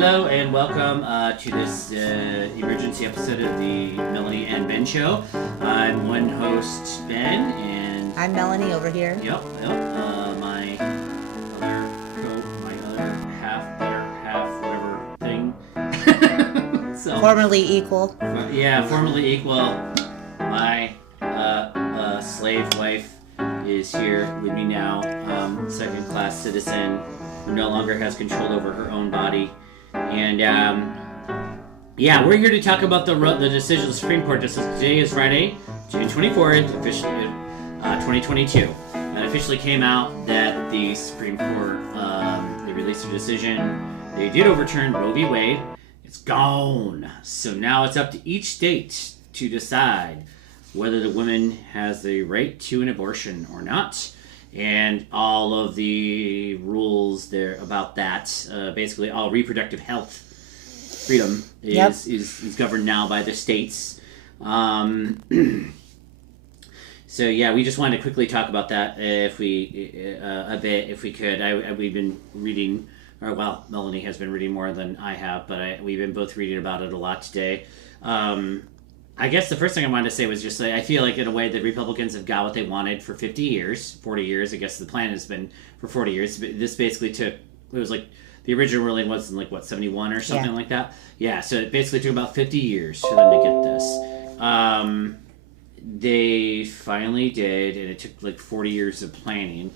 Hello and welcome to this emergency episode of the Melanie and Ben Show. I'm one host, Ben, and I'm Melanie over here. Yep. My other half, better half, whatever thing. Formerly equal. Yeah, formerly equal. My slave wife is here with me now. Second-class citizen who no longer has control over her own body. And, we're here to talk about the decision of the Supreme Court. Today is Friday, June 24th, officially 2022. It officially came out that the Supreme Court, they released a decision. They did overturn Roe V. Wade. It's gone. So now it's up to each state to decide whether the woman has the right to an abortion or not. And all of the rules there about that, basically all reproductive health freedom is governed now by the states. So yeah, we just wanted to quickly talk about that a bit if we could. We've been reading, Melanie has been reading more than I have, but we've been both reading about it a lot today. I guess the first thing I wanted to say was just that I feel like in a way the Republicans have got what they wanted for 40 years. I guess the plan has been for 40 years. This basically it was like, the original ruling was in 71 or something like that? Yeah, so it basically took about 50 years for them to get this. They finally did, and it took 40 years of planning.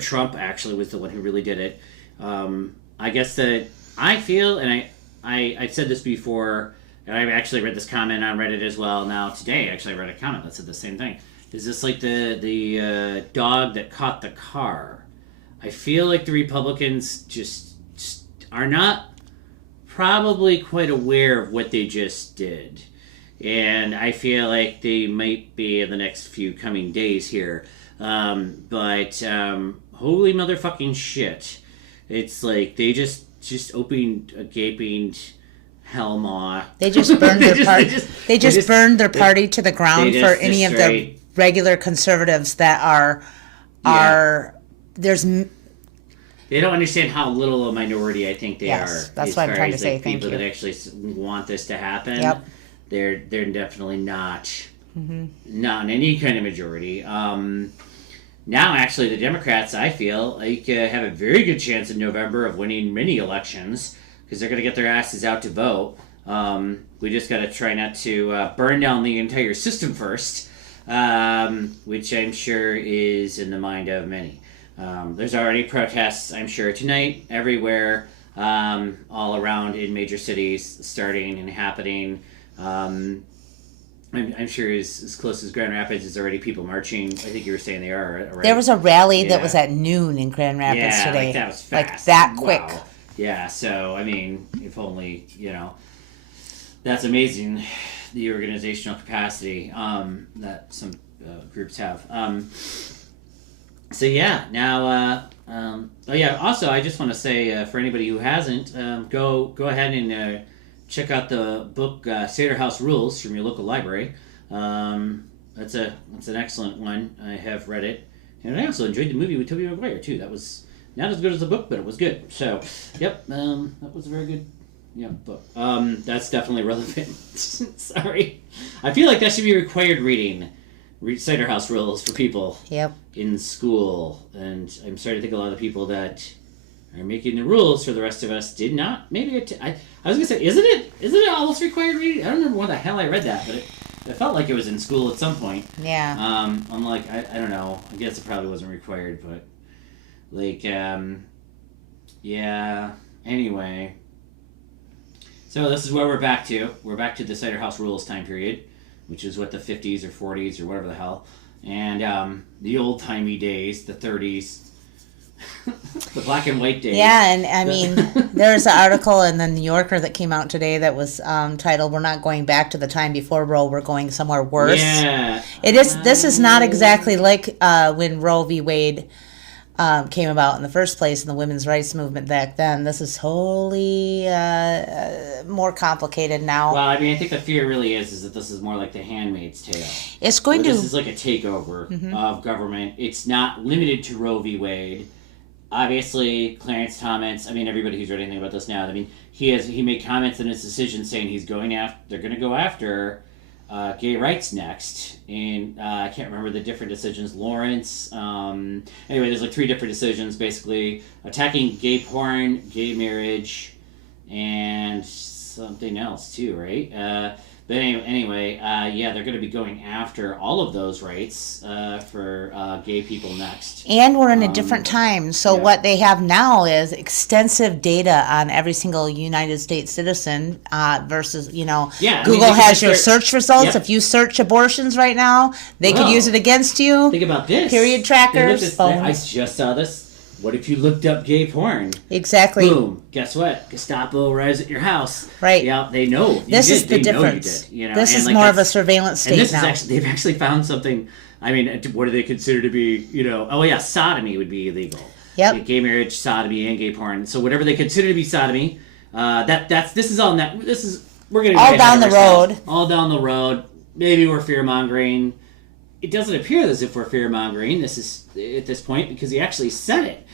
Trump actually was the one who really did it. I guess that I feel, and I've said this before, and I've actually read this comment on Reddit as well. Now today, actually, I read a comment that said the same thing. Is this like the dog that caught the car? I feel like the Republicans just are not probably quite aware of what they just did. And I feel like they might be in the next few coming days here. But holy motherfucking shit. It's like they just opened a gaping hellmaw. They just burned their party. They just burned their party to the ground for any of the regular conservatives that are there's. They don't understand how little a minority I think they are. That's what I'm trying to say. Thank you. People that actually want this to happen. Yep. They're definitely not not in any kind of majority. Now, actually, the Democrats, I feel, have a very good chance in November of winning many elections because they're going to get their asses out to vote. We just got to try not to burn down the entire system first, which I'm sure is in the mind of many. There's already protests, I'm sure, tonight, everywhere, all around in major cities, starting and happening. I'm sure as close as Grand Rapids is already people marching. I think you were saying they are, right? There was a rally that was at noon in Grand Rapids today. That was fast. Like that quick. Wow. Yeah, so, I mean, if only, that's amazing, the organizational capacity that some groups have. Also, I just want to say, for anybody who hasn't, go ahead and check out the book Seder House Rules from your local library. That's an excellent one. I have read it, and I also enjoyed the movie with Tobey Maguire too. That was not as good as the book, but it was good. So, that was a very good book. That's definitely relevant. Sorry, I feel like that should be required reading. Cider House Rules for people in school, and I'm starting to think a lot of the people that are making the rules for the rest of us did not. Maybe I was gonna say, isn't it almost required reading? I don't remember when the hell I read that, but it felt like it was in school at some point. Yeah. I'm like, I don't know. I guess it probably wasn't required, but Anyway, so this is where we're back to. We're back to the Cider House Rules time period, which is what the 50s or 40s or whatever the hell, and the old-timey days, the 30s, the black and white days. Yeah, and I mean, there's an article in the New Yorker that came out today that was titled, "We're not going back to the time before Roe, we're going somewhere worse." Yeah. This is not exactly like when Roe v. Wade came about in the first place in the women's rights movement back then. This is wholly more complicated now. Well, I mean, I think the fear really is that this is more like The Handmaid's Tale. It's going to... This is like a takeover of government. It's not limited to Roe v. Wade. obviously, Clarence Thomas. I mean, everybody who's read anything about this now. I mean, he made comments in his decision saying they're going to go after gay rights next, and I can't remember the different decisions. Lawrence. Anyway, there's like 3 different decisions, basically attacking gay porn, gay marriage, and something else too, right? But anyway, yeah, they're going to be going after all of those rights for gay people next. And we're in a different time. So yeah. what they have now is extensive data on every single United States citizen versus, Google has your search results. Yep. If you search abortions right now, they could use it against you. Think about this. Period trackers, phones. I just saw this. What if you looked up gay porn? Exactly. Boom. Guess what? Gestapo arrives at your house. Right. Yeah, they know. This is the difference. This is more of a surveillance state and now. They've actually found something. I mean, what do they consider to be, oh yeah, sodomy would be illegal. Yep. Gay marriage, sodomy, and gay porn. So whatever they consider to be sodomy, this is all that. We're going to all down the road. All down the road. Maybe we're fear mongering. It doesn't appear as if we're fear mongering. This is at this point because he actually said it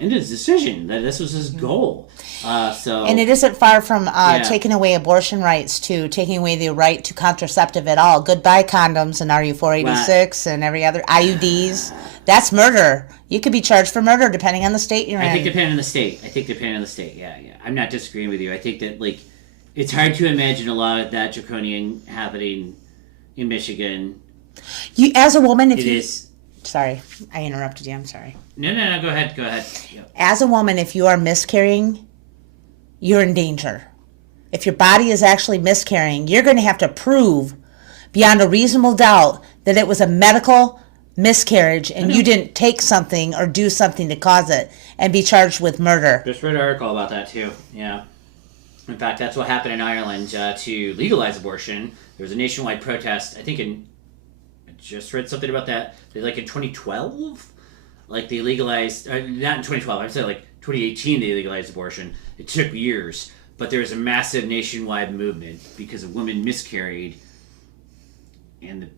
in his decision that this was his goal. And it isn't far from taking away abortion rights to taking away the right to contraceptive at all. Goodbye condoms and RU486 and every other IUDs. That's murder. You could be charged for murder depending on the state you're in. I think depending on the state. Yeah. I'm not disagreeing with you. I think that it's hard to imagine a lot of that draconian happening in Michigan. You, as a woman, is. Sorry, I interrupted you. I'm sorry. No. Go ahead. Yep. As a woman, if you are miscarrying, you're in danger. If your body is actually miscarrying, you're going to have to prove beyond a reasonable doubt that it was a medical miscarriage and you didn't take something or do something to cause it and be charged with murder. Just read an article about that too. Yeah. In fact, that's what happened in Ireland to legalize abortion. There was a nationwide protest. I just read something about that. In 2012, they legalized. Not in 2012. I'd say 2018 they legalized abortion. It took years, but there was a massive nationwide movement because a woman miscarried, and the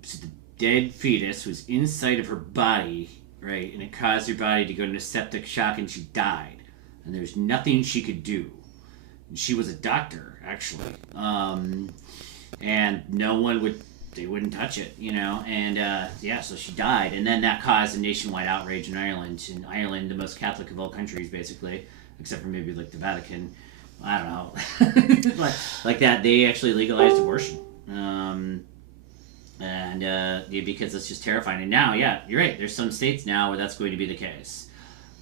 dead fetus was inside of her body, right, and it caused her body to go into septic shock, and she died. And there's nothing she could do. And she was a doctor, actually, and no one would. They wouldn't touch it, and so she died, and then that caused a nationwide outrage in Ireland. In Ireland, the most Catholic of all countries, basically, except for maybe the Vatican, I don't know, like that. They actually legalized abortion, because it's just terrifying. And now, yeah, you're right. There's some states now where that's going to be the case.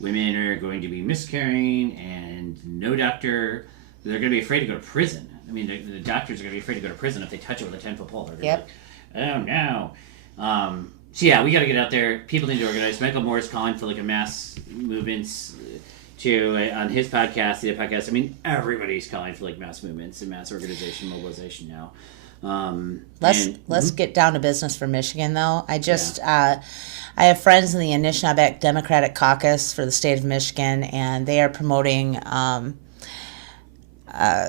Women are going to be miscarrying, and no doctor. They're going to be afraid to go to prison. I mean, the doctors are going to be afraid to go to prison if they touch it with a 10-foot pole. They're going to be like, oh no. So yeah, we got to get out there. People need to organize. Michael Moore is calling for a mass movements on his podcast, the podcast. I mean, everybody's calling for mass movements and mass organization, mobilization now. Let's get down to business for Michigan, though. I have friends in the Anishinaabe Democratic Caucus for the state of Michigan, and they are promoting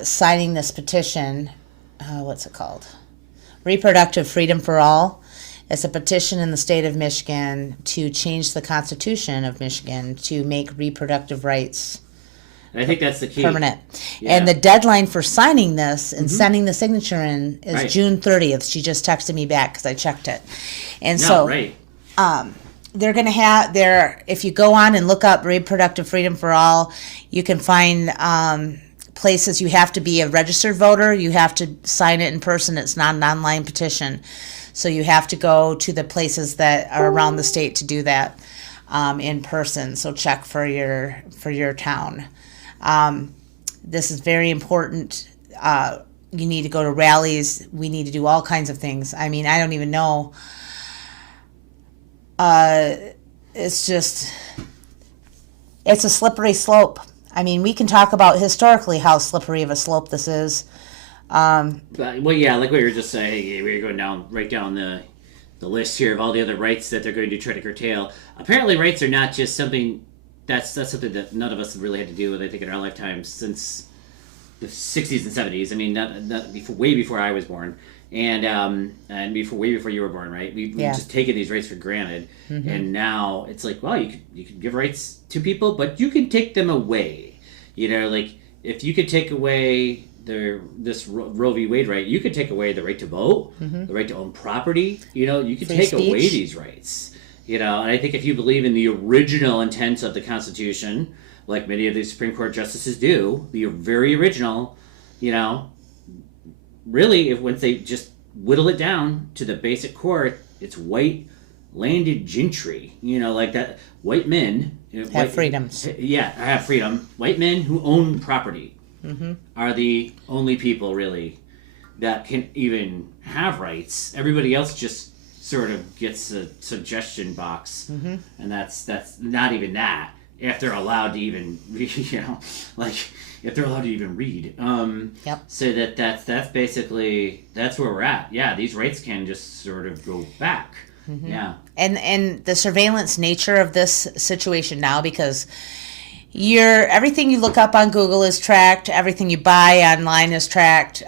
signing this petition. What's it called? Reproductive Freedom for All. It's a petition in the state of Michigan to change the Constitution of Michigan to make reproductive rights. And I think that's the key. Permanent. Yeah. And the deadline for signing this and sending the signature in is June 30th. She just texted me back because I checked it. And they're going to have if you go on and look up Reproductive Freedom for All, you can find places. You have to be a registered voter. You have to sign it in person. It's not an online petition. So you have to go to the places that are around the state to do that in person. So check for your town. This is very important. You need to go to rallies. We need to do all kinds of things. I mean, I don't even know. It's a slippery slope. I mean, we can talk about historically how slippery of a slope this is. Well, yeah, like we were just saying, we're going right down the list here of all the other rights that they're going to try to curtail. Apparently, rights are not just something that's something that none of us have really had to deal with, I think, in our lifetimes since the 60s and 70s. I mean, not before, way before I was born, and way before you were born, right? We've just taken these rights for granted, and now it's like, well, you could give rights to people, but you can take them away. You know, like if you could take away this Roe v. Wade right, you could take away the right to vote, the right to own property. You know, you could take away these rights. You know, and I think if you believe in the original intent of the Constitution, like many of the Supreme Court justices do, the very original, you know, really, if once they just whittle it down to the basic core, it's white landed gentry. You know, like that white men have freedoms. Yeah, have freedom. White men who own property are the only people really that can even have rights. Everybody else just sort of gets a suggestion box, and that's not even that. If they're allowed to even, you know, like if they're allowed to even read, so that's basically that's where we're at. Yeah, these rights can just sort of go back. Yeah, and the surveillance nature of this situation now, because everything you look up on Google is tracked, everything you buy online is tracked.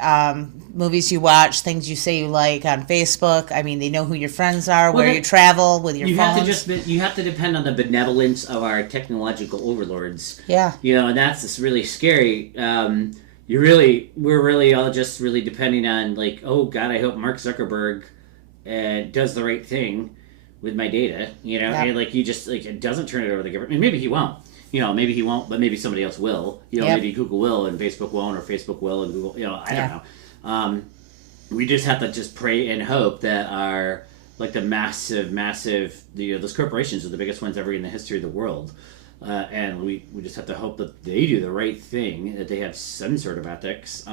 Movies you watch, things you say you like on Facebook. I mean, they know who your friends are, where you travel with your phones. You have to depend on the benevolence of our technological overlords. Yeah. You know, and that's just really scary. We're really all just really depending on like, oh God, I hope Mark Zuckerberg does the right thing with my data. You know, and like you just like it doesn't turn it over to the government. And maybe he won't. You know, maybe he won't, but maybe somebody else will. You know, maybe Google will and Facebook won't, or Facebook will and Google. You know, I don't know. We just have to just pray and hope that the massive, those corporations are the biggest ones ever in the history of the world. And we just have to hope that they do the right thing, that they have some sort of ethics.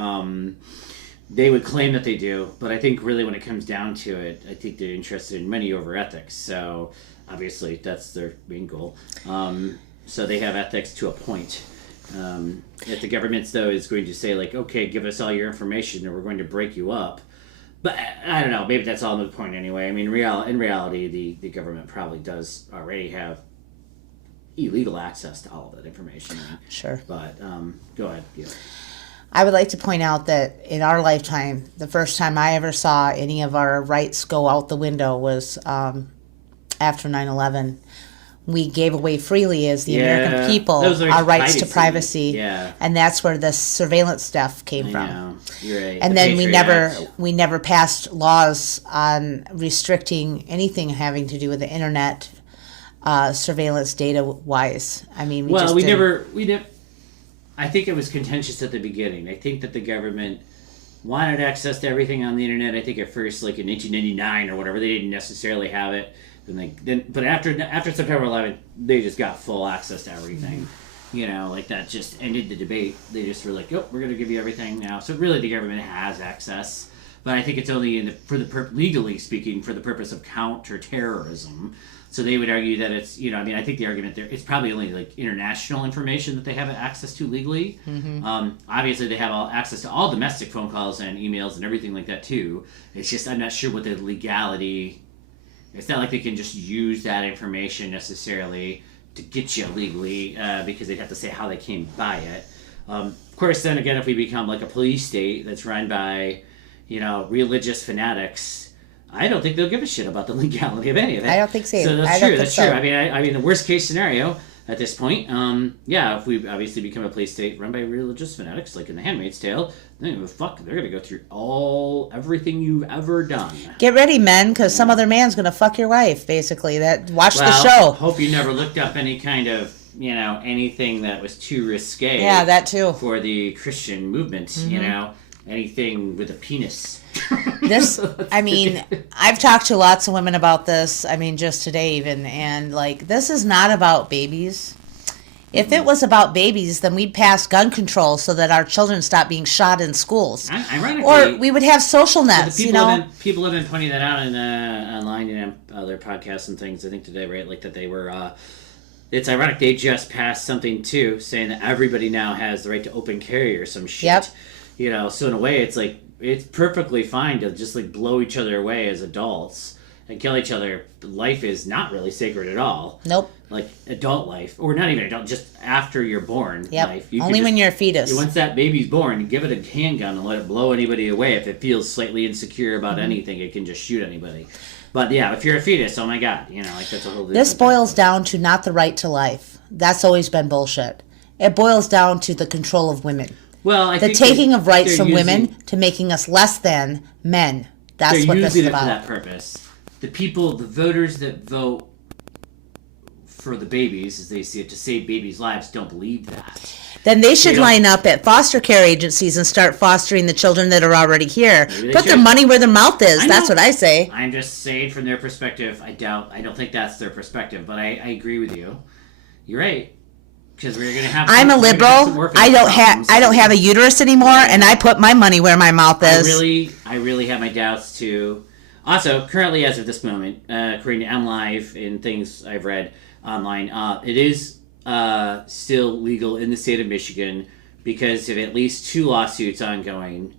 They would claim that they do, but I think really when it comes down to it, I think they're interested in money over ethics. So obviously that's their main goal. So they have ethics to a point. If the government, though, is going to say, like, okay, give us all your information or we're going to break you up. But I don't know, maybe that's all the point anyway. I mean, in reality, the government probably does already have illegal access to all of that information. Sure. But go ahead. Yeah. I would like to point out that in our lifetime, the first time I ever saw any of our rights go out the window was after 9/11. We gave away freely as the American people our rights to privacy, and that's where the surveillance stuff came from. Know. You're right. And then we never passed laws on restricting anything having to do with the internet, surveillance data wise. I mean, we never. I think it was contentious at the beginning. I think that the government wanted access to everything on the internet. I think at first, like in 1999 or whatever, they didn't necessarily have it. But after September 11th, they just got full access to everything. You know, like that just ended the debate. They just were like, "Oh, we're going to give you everything now." So really, the government has access, but I think it's only legally speaking, for the purpose of counterterrorism. So they would argue that it's, you know, I mean, I think the argument there, it's probably only like international information that they have access to legally. Obviously, they have access to all domestic phone calls and emails and everything like that too. It's just I'm not sure what the legality. It's not like they can just use that information necessarily to get you legally because they'd have to say how they came by it. Of course, then again, if we become like a police state that's run by, you know, religious fanatics, I don't think they'll give a shit about the legality of any of it. I don't think so. So that's true. That's true. I mean, the worst case scenario at this point, if we obviously become a police state run by religious fanatics, like in The Handmaid's Tale, they're gonna go through everything you've ever done. Get ready, men, because some other man's gonna fuck your wife. Basically, watch the show. Hope you never looked up any kind of, you know, anything that was too risque. Yeah, that too. For the Christian movement, you know, anything with a penis. I've talked to lots of women about this. I mean, just today even, and like, this is not about babies. If it was about babies, then we'd pass gun control so that our children stop being shot in schools. Ironically, or we would have social nets. People have been pointing that out in online and other podcasts and things. I think today, right? Like that they were. It's ironic they just passed something too, saying that everybody now has the right to open carry or some shit. Yep. You know, so in a way, it's like it's perfectly fine to just like blow each other away as adults and kill each other, life is not really sacred at all. Nope. Like adult life, or not even adult, just after you're born life. Only when you're a fetus. Once that baby's born, you give it a handgun and let it blow anybody away. If it feels slightly insecure about anything, it can just shoot anybody. But yeah, if you're a fetus, oh my God, like that's a whole. This boils down to not the right to life. That's always been bullshit. It boils down to the control of women. Well, I think taking of rights from women to making us less than men. That's what this is about. They're using it for that purpose. The people, the voters that vote for the babies, as they see it, to save babies' lives, don't believe that. Then they should line up at foster care agencies and start fostering the children that are already here. Put their money where their mouth is. That's what I say. I'm just saying from their perspective, I don't think that's their perspective, but I agree with you. You're right. Because we're going to have I'm a liberal. I don't have a uterus anymore, and I put my money where my mouth is. I really have my doubts too. Also, currently, as of this moment, according to MLive and things I've read online, it is still legal in the state of Michigan because of at least 2 lawsuits ongoing.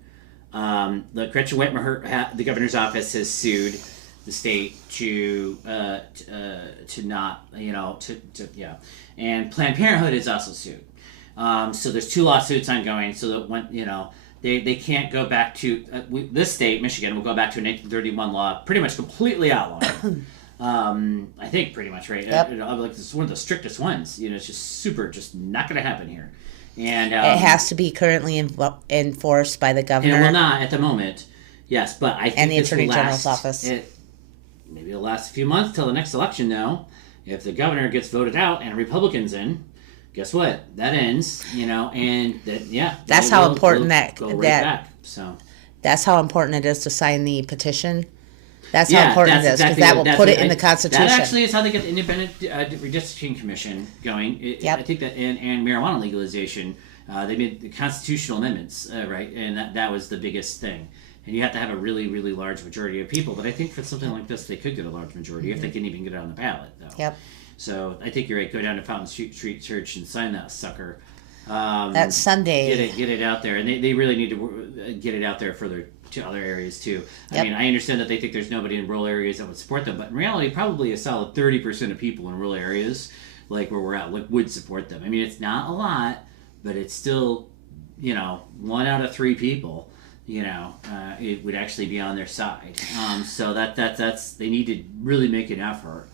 The Gretchen Whitmer, the governor's office, has sued the state to not, and Planned Parenthood is also sued. So there's 2 lawsuits ongoing. So that when they can't go back to this state, Michigan, will go back to a 1931 law, pretty much completely outlawing. I think pretty much right. Yep. Like it's one of the strictest ones. It's just not going to happen here. And it has to be currently enforced by the governor. And it will not at the moment. Yes, but I think and the Attorney General's office. Maybe it'll last a few months till the next election. Though, if the governor gets voted out and Republicans in, guess what? That ends. And that's how important So that's how important it is to sign the petition. That's how important it is, because that will put it in the Constitution. That actually is how they get the Independent Redistricting Commission going. I think that, and marijuana legalization, they made the constitutional amendments, right? And that was the biggest thing. And you have to have a really, really large majority of people. But I think for something like this, they could get a large majority if they can even get it on the ballot, though. Yep. So I think you're right. Go down to Fountain Street Church and sign that sucker. That's Sunday. Get it out there, and they really need to get it out there further to other areas too. I mean, I understand that they think there's nobody in rural areas that would support them, but in reality, probably a solid 30% of people in rural areas, like where we're at, would support them. I mean, it's not a lot, but it's still, 1 out of 3 people, it would actually be on their side. So that's they need to really make an effort.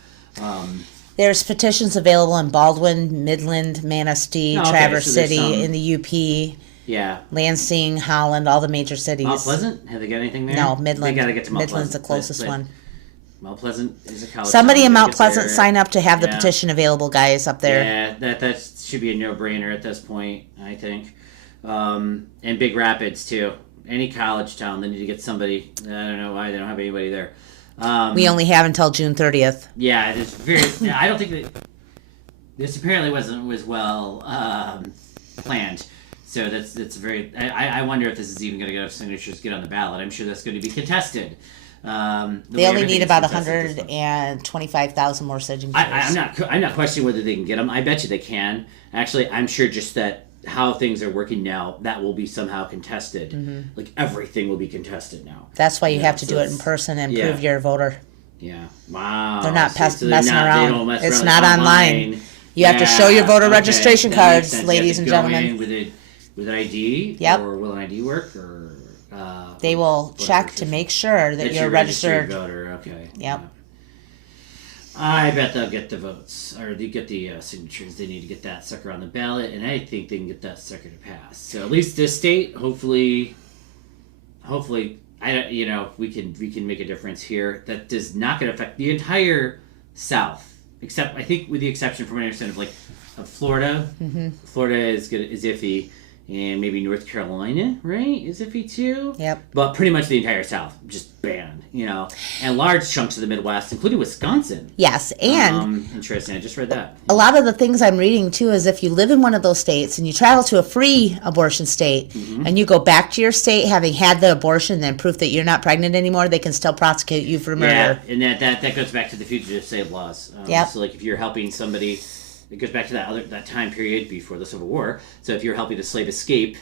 There's petitions available in Baldwin, Midland, Manistee, Traverse City, in the UP. Yeah. Lansing, Holland, all the major cities. Mount Pleasant? Have they got anything there? No, Midland. They got to get to Mount Midland's Pleasant. the closest one. Mount Pleasant is a college. Somebody in Mount Pleasant sign up to have the petition available, guys, up there. Yeah, that should be a no-brainer at this point, I think. And Big Rapids, too. Any college town, they need to get somebody. I don't know why they don't have anybody there. We only have until June 30th. Yeah, it is very... I don't think that... This apparently was well planned. So that's very... I wonder if this is even going to get enough signatures to get on the ballot. I'm sure that's going to be contested. They only need about 125,000 more signatures. I'm not questioning whether they can get them. I bet you they can. Actually, I'm sure just that how things are working now, that will be somehow contested. Mm-hmm. Like everything will be contested now. That's why you have to do it in person and prove you're a voter. Yeah. Wow. They're not messing around. It's not online. You have to show your voter registration cards, ladies and gentlemen. With an ID? Yep. Or will an ID work? Or they will check to make sure that you're a registered voter. Okay. Yep. Yeah. I bet they'll get the votes, or they get the signatures. They need to get that sucker on the ballot, and I think they can get that sucker to pass. So at least this state, hopefully, we can make a difference here. That does not going to affect the entire South, except I think with the exception, from what I understand, of Florida. Mm-hmm. Florida is iffy. And maybe North Carolina, right, is iffy too. Yep. But pretty much the entire South just banned, and large chunks of the Midwest, including Wisconsin. Yes, and interesting. I just read that. A lot of the things I'm reading too is if you live in one of those states and you travel to a free abortion state, mm-hmm. and you go back to your state having had the abortion, then proof that you're not pregnant anymore, they can still prosecute you for murder. Yeah, and that goes back to the fugitive slave laws. Yep. So if you're helping somebody. It goes back to that time period before the Civil War. So if you're helping a slave escape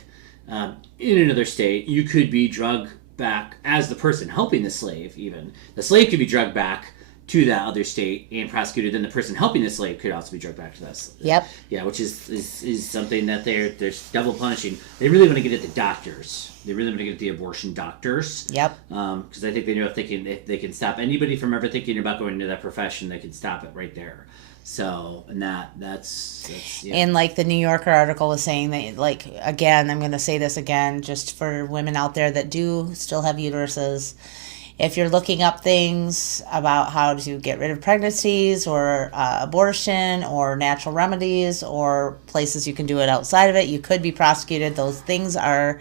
in another state, you could be drug back as the person helping the slave. Even the slave could be drugged back to that other state and prosecuted. Then the person helping the slave could also be drugged back to that. Yep. Yeah, which is something that they're double punishing. They really want to get at the doctors. They really want to get at the abortion doctors. Yep. Because I think they know if they can stop anybody from ever thinking about going into that profession, they can stop it right there. So, and that's yeah. And like the New Yorker article was saying, that, like, again, I'm going to say this again, just for women out there that do still have uteruses. If you're looking up things about how to get rid of pregnancies or abortion or natural remedies or places you can do it outside of it, you could be prosecuted. Those things are,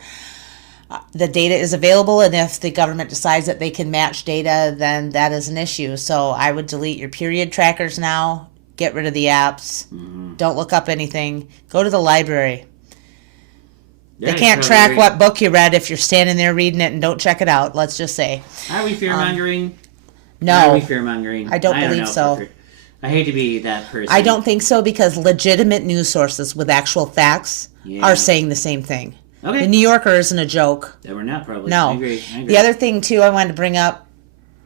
the data is available, and if the government decides that they can match data, then that is an issue. So I would delete your period trackers now. Get rid of the apps. Mm-hmm. Don't look up anything. Go to the library. Yeah, they can't track what book you read if you're standing there reading it and don't check it out, let's just say. Are we fear-mongering? No. Are we fear-mongering? I don't believe so. I hate to be that person. I don't think so, because legitimate news sources with actual facts are saying the same thing. Okay. The New Yorker isn't a joke. They were not, probably. No. I agree. The other thing, too, I wanted to bring up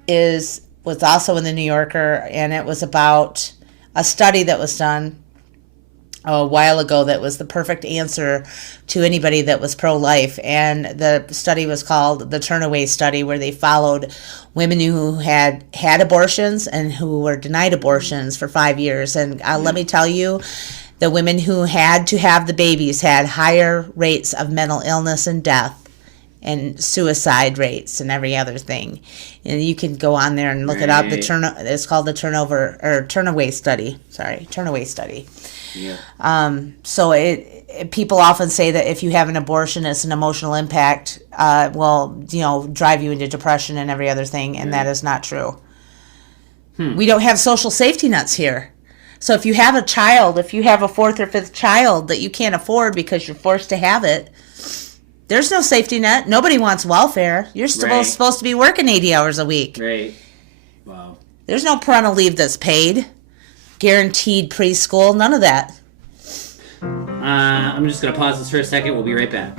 was also in the New Yorker, and it was about a study that was done a while ago that was the perfect answer to anybody that was pro-life. And the study was called the Turnaway Study, where they followed women who had abortions and who were denied abortions for 5 years. And let me tell you, the women who had to have the babies had higher rates of mental illness and death and suicide rates and every other thing. And you can go on there and look it up. It's called the Turnaway Study. Turnaway Study. Yeah. So people often say that if you have an abortion, it's an emotional impact. Drive you into depression and every other thing, and that is not true. We don't have social safety nets here. So if you have a child, if you have a fourth or fifth child that you can't afford because you're forced to have it, there's no safety net. Nobody wants welfare. You're supposed to be working 80 hours a week. Right. Wow. There's no parental leave that's paid. Guaranteed preschool. None of that. I'm just going to pause this for a second. We'll be right back.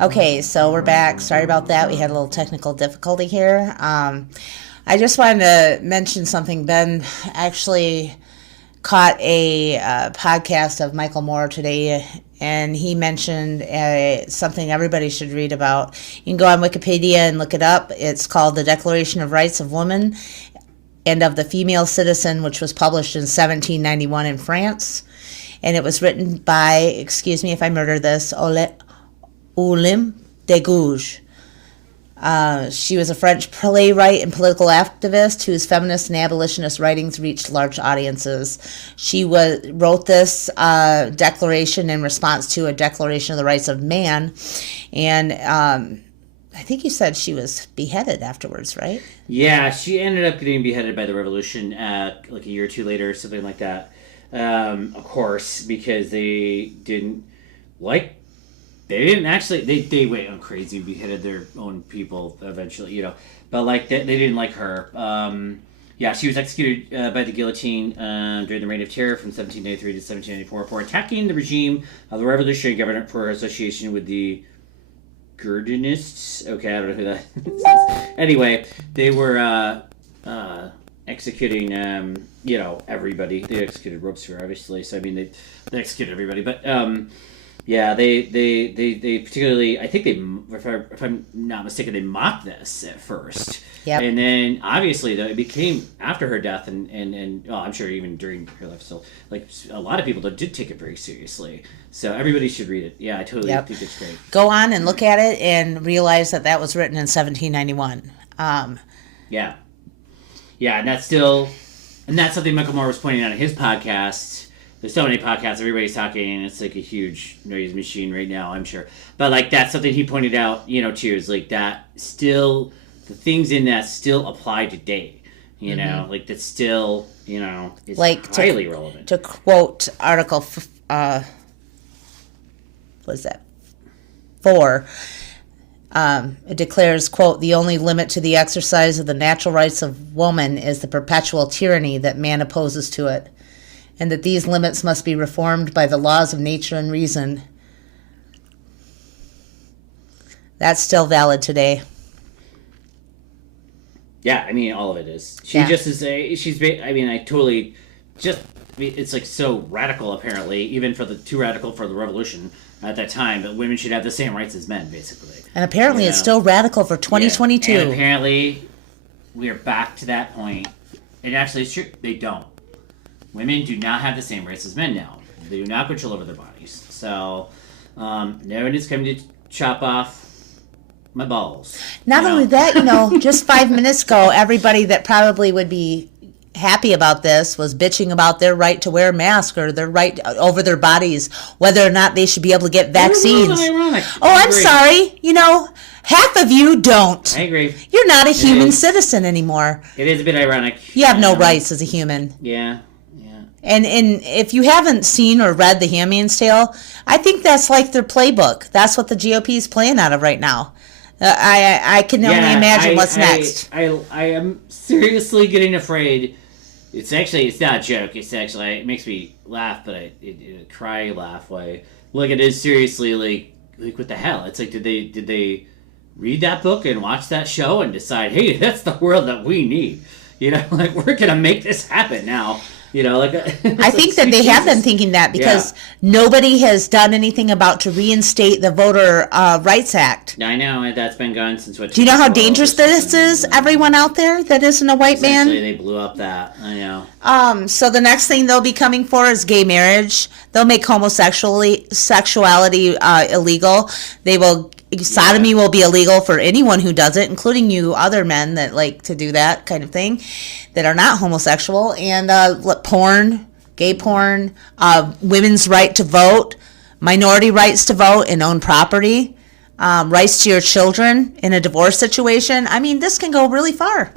Okay, so we're back. Sorry about that. We had a little technical difficulty here. I just wanted to mention something. Ben actually caught a podcast of Michael Moore today, and he mentioned something everybody should read about. You can go on Wikipedia and look it up. It's called The Declaration of Rights of Women and of the Female Citizen, which was published in 1791 in France. And it was written by, excuse me if I murder this, Olympe de Gouges. She was a French playwright and political activist whose feminist and abolitionist writings reached large audiences. She wrote this declaration in response to a Declaration of the Rights of Man, and I think you said she was beheaded afterwards, right? Yeah, she ended up getting beheaded by the revolution like a year or two later, something like that. Of course, because they didn't actually, they went on crazy, beheaded their own people eventually, but like they didn't like her. She was executed by the guillotine during the Reign of Terror from 1793 to 1794 for attacking the regime of the revolutionary government for her association with the Gurdinists. Okay, I don't know who that is. Anyway, they were executing, everybody. They executed Robespierre, obviously, so I mean, they executed everybody, but yeah, they particularly, I think if I'm not mistaken, they mocked this at first. Yep. And then obviously though, it became after her death and I'm sure even during her life still, like a lot of people did take it very seriously. So everybody should read it. Yeah, I totally think it's great. Go on and look at it and realize that was written in 1791. Yeah, and that's something Michael Moore was pointing out in his podcast. There's so many podcasts, everybody's talking, and it's like a huge noise machine right now, I'm sure. But like that's something he pointed out, too, is like that still, the things in that still apply today, like that's still, is like highly relevant. To quote Article, what is that? 4, it declares, quote, "The only limit to the exercise of the natural rights of woman is the perpetual tyranny that man opposes to it." and that these limits must be reformed by the laws of nature and reason. That's still valid today. Yeah, I mean, all of it is. She just is I mean, I totally just, I mean, it's like so radical, apparently, even for too radical for the revolution at that time, that women should have the same rights as men, basically. And apparently it's still radical for 2022. Yeah. And apparently we are back to that point. And actually, it's true. They don't. Women do not have the same rights as men now. They do not control over their bodies. So, no one is coming to chop off my balls. Not only that, just 5 minutes ago, everybody that probably would be happy about this was bitching about their right to wear a mask or their right over their bodies, whether or not they should be able to get vaccines. Ironic. Oh, I'm sorry. Half of you don't. I agree. You're not a human citizen anymore. It is a bit ironic. You have no rights as a human. Yeah. And if you haven't seen or read The Handmaid's Tale, I think that's like their playbook. That's what the GOP is playing out of right now. I can only imagine what's next. I am seriously getting afraid. It's not a joke. It makes me laugh, but a cry laugh way. Look, it is seriously like what the hell? It's like did they read that book and watch that show and decide, hey, that's the world that we need? Like we're gonna make this happen now. I think that they have been thinking that because nobody has done anything about to reinstate the Voter Rights Act. I know, that's been gone since what? Do you know how dangerous this is, everyone out there that isn't a white man? They blew up that, I know. So the next thing they'll be coming for is gay marriage. They'll make sexuality illegal. Sodomy will be illegal for anyone who does it, including you other men that like to do that kind of thing, that are not homosexual. And porn, gay porn, women's right to vote, minority rights to vote and own property, rights to your children in a divorce situation. I mean, this can go really far.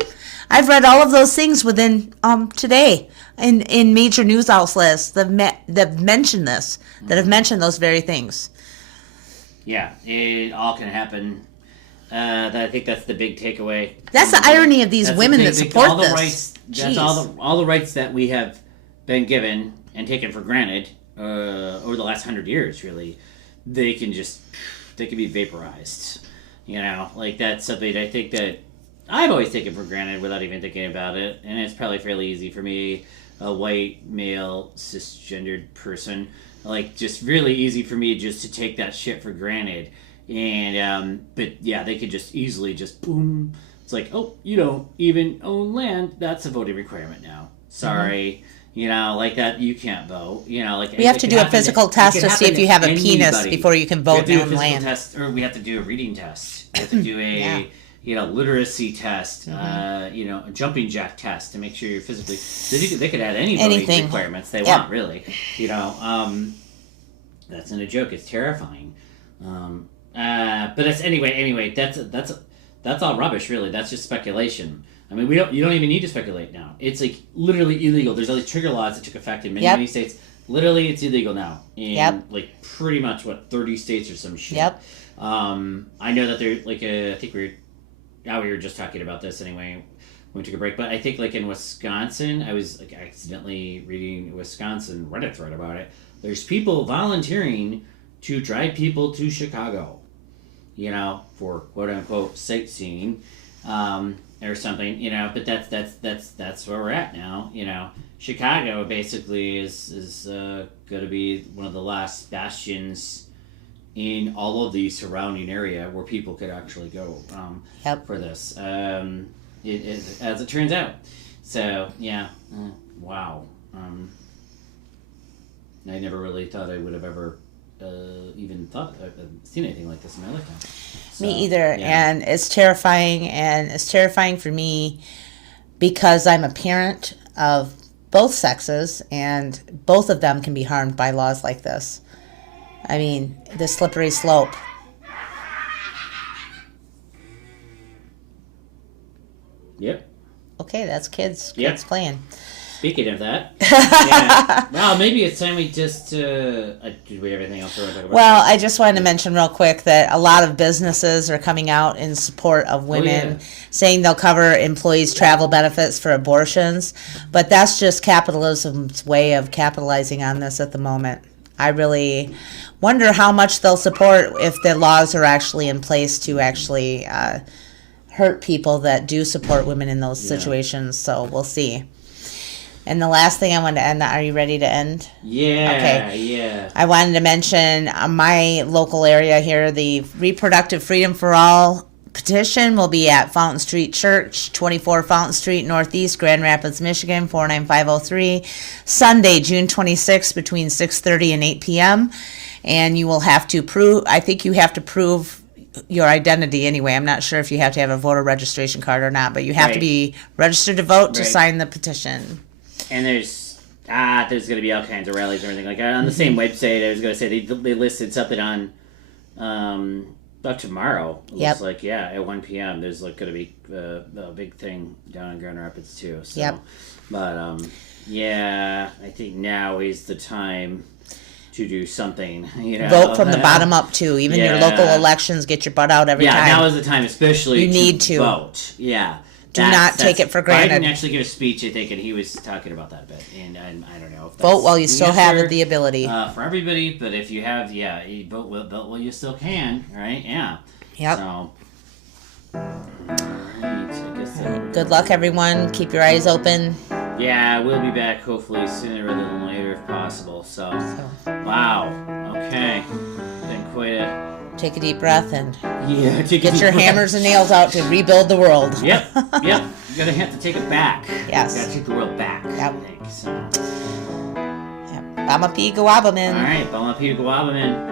I've read all of those things within today in major news outlets that mentioned this, that have mentioned those very things. Yeah, it all can happen. I think that's the big takeaway. That's the irony of these women that support this. That's all the rights that we have been given and taken for granted over the last 100 years. Really, they can be vaporized. Like that's something I think that I've always taken for granted without even thinking about it, and it's probably fairly easy for me, a white male cisgendered person. Like, just really easy for me just to take that shit for granted. And, but yeah, they could just easily boom. It's like, oh, you don't even own land. That's a voting requirement now. Sorry. Mm-hmm. Like that, you can't vote. Like we have to do a physical test to see if you have a penis before you can vote on land. Or we have to do a reading test. We have to do a... literacy test, a jumping jack test to make sure you're physically... They could add any voting requirements they want, really. That's not a joke. It's terrifying. But it's anyway. That's all rubbish, really. That's just speculation. I mean, you don't even need to speculate now. It's like literally illegal. There's all these trigger laws that took effect in many states. Literally, it's illegal now in like pretty much 30 states or some shit. Yep. I know that they're like I think we were just talking about this anyway when we took a break, but I think like in Wisconsin, I was like accidentally reading Wisconsin Reddit thread about it. There's people volunteering to drive people to Chicago, for quote unquote sightseeing, or something, but that's where we're at now. Chicago basically is going to be one of the last bastions in all of the surrounding area where people could actually go for this. As it turns out. So, yeah. Wow. I never really thought I would have ever even seen anything like this in my lifetime. So, me either. Yeah. And it's terrifying for me because I'm a parent of both sexes, and both of them can be harmed by laws like this. I mean, the slippery slope. Yep. Okay, that's kids yep. playing. Speaking of that, yeah. Well, maybe it's time we just did we have anything else to talk about? Well, I just wanted to mention real quick that a lot of businesses are coming out in support of women, saying they'll cover employees' travel benefits for abortions, but that's just capitalism's way of capitalizing on this at the moment. I really wonder how much they'll support if the laws are actually in place to actually hurt people that do support women in those situations. So we'll see. And the last thing I wanted to end, are you ready to end? Yeah, okay. Yeah. I wanted to mention my local area here, the Reproductive Freedom for All petition will be at Fountain Street Church, 24 Fountain Street, Northeast, Grand Rapids, Michigan, 49503, Sunday, June 26th, between 6:30 and 8 p.m. And you will have to prove, I think you have to prove your identity anyway. I'm not sure if you have to have a voter registration card or not, but you have to be registered to vote to sign the petition. And there's going to be all kinds of rallies and everything like that. On the same website, I was going to say they listed something on about tomorrow. It looks like, at 1 p.m. there's going to be a big thing down in Grand Rapids too. So. But I think now is the time to do something. Vote from the bottom up too. Even your local elections, get your butt out every time. Yeah, now is the time, especially you need to vote. Yeah. Do not take it for granted. Biden actually gave a speech, I think, and he was talking about that bit. And I don't know if that's vote while you still have the ability. For everybody, but if you have, you vote while you still can, right? Yeah. Yep. So, all right. I guess good luck, everyone. Keep your eyes open. Yeah, we'll be back hopefully sooner rather than later if possible. So. Wow. Okay. Been quite a... Take a deep breath and get your hammers and nails out to rebuild the world. Yep. You're going to have to take it back. Yes. You got to take the world back, I think. So. Yep. Bama P. Guabaman. All right. Bama P. Guabaman.